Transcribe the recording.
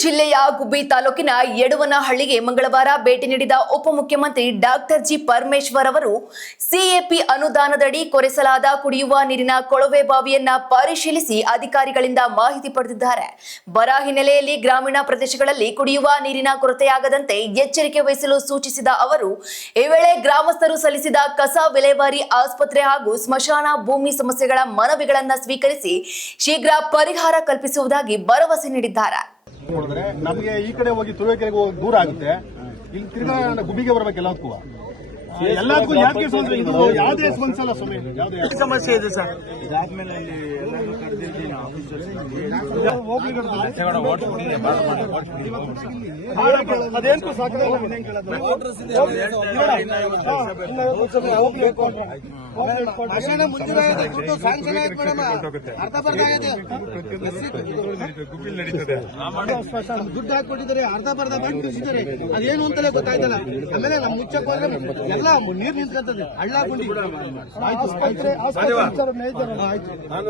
ಜಿಲ್ಲೆಯ ಗುಬ್ಬಿ ತಾಲೂಕಿನ ಯಡವನಹಳ್ಳಿಗೆ ಮಂಗಳವಾರ ಭೇಟಿ ನೀಡಿದ ಉಪಮುಖ್ಯಮಂತ್ರಿ ಡಾಕ್ಟರ್ ಜಿ ಪರಮೇಶ್ವರ್ ಅವರು ಸಿಎಪಿ ಅನುದಾನದಡಿ ಕೊರೆಸಲಾದ ಕುಡಿಯುವ ನೀರಿನ ಕೊಳವೆ ಬಾವಿಯನ್ನ ಪರಿಶೀಲಿಸಿ ಅಧಿಕಾರಿಗಳಿಂದ ಮಾಹಿತಿ ಪಡೆದಿದ್ದಾರೆ. ಬರ ಹಿನ್ನೆಲೆಯಲ್ಲಿ ಗ್ರಾಮೀಣ ಪ್ರದೇಶಗಳಲ್ಲಿ ಕುಡಿಯುವ ನೀರಿನ ಕೊರತೆಯಾಗದಂತೆ ಎಚ್ಚರಿಕೆ ವಹಿಸಲು ಸೂಚಿಸಿದ ಅವರು ಈ ವೇಳೆ ಗ್ರಾಮಸ್ಥರು ಸಲ್ಲಿಸಿದ ಕಸ ವಿಲೇವಾರಿ, ಆಸ್ಪತ್ರೆ ಹಾಗೂ ಸ್ಮಶಾನ ಭೂಮಿ ಸಮಸ್ಯೆಗಳ ಮನವಿಗಳನ್ನು ಸ್ವೀಕರಿಸಿ ಶೀಘ್ರ ಪರಿಹಾರ ಕಲ್ಪಿಸುವುದಾಗಿ ಭರವಸೆ ನೀಡಿದ್ದಾರೆ. ನಮಗೆ ಈ ಕಡೆ ಹೋಗಿ ತುರುವೇಕೆರೆಗೆ ಹೋಗಿ ದೂರ ಆಗುತ್ತೆ. ಇಲ್ಲಿ ತಿರ್ಗಾ ಗುಬ್ಬಿಗೆ ಬರ್ಬೇಕು ಎಲ್ಲದಕ್ಕೂ ಯಾಕೆ ಯಾವುದೇ ಸ್ಪಂದಿಸಲ್ಲ ಸ್ವಾಮಿ. ಯಾವುದೇ ಸಮಸ್ಯೆ ಇದೆ ಸರ್. ಇದಾದ್ಮೇಲೆ ಅದೇನು ಸಾಕಿದ್ರೆ ದುಡ್ಡು ಹಾಕೊಟ್ಟಿದ್ದಾರೆ, ಅರ್ಧ ಬರ್ಧ ಬ್ಯಾಂಕ್ ತಿಳಿಸಿದ್ದಾರೆ. ಅದೇನು ಅಂತಲೇ ಗೊತ್ತಾಯ್ತಲ್ಲ. ಆಮೇಲೆ ನಮ್ ಮುಚ್ಚಕ್ಕೆ ಹೋದ್ರೆ ಎಲ್ಲ ನೀರ್ ನಿಂತ್ಕೊಂತದೆ, ಹಳ್ಳ ಗುಂಡಿ. ಆಯ್ತು.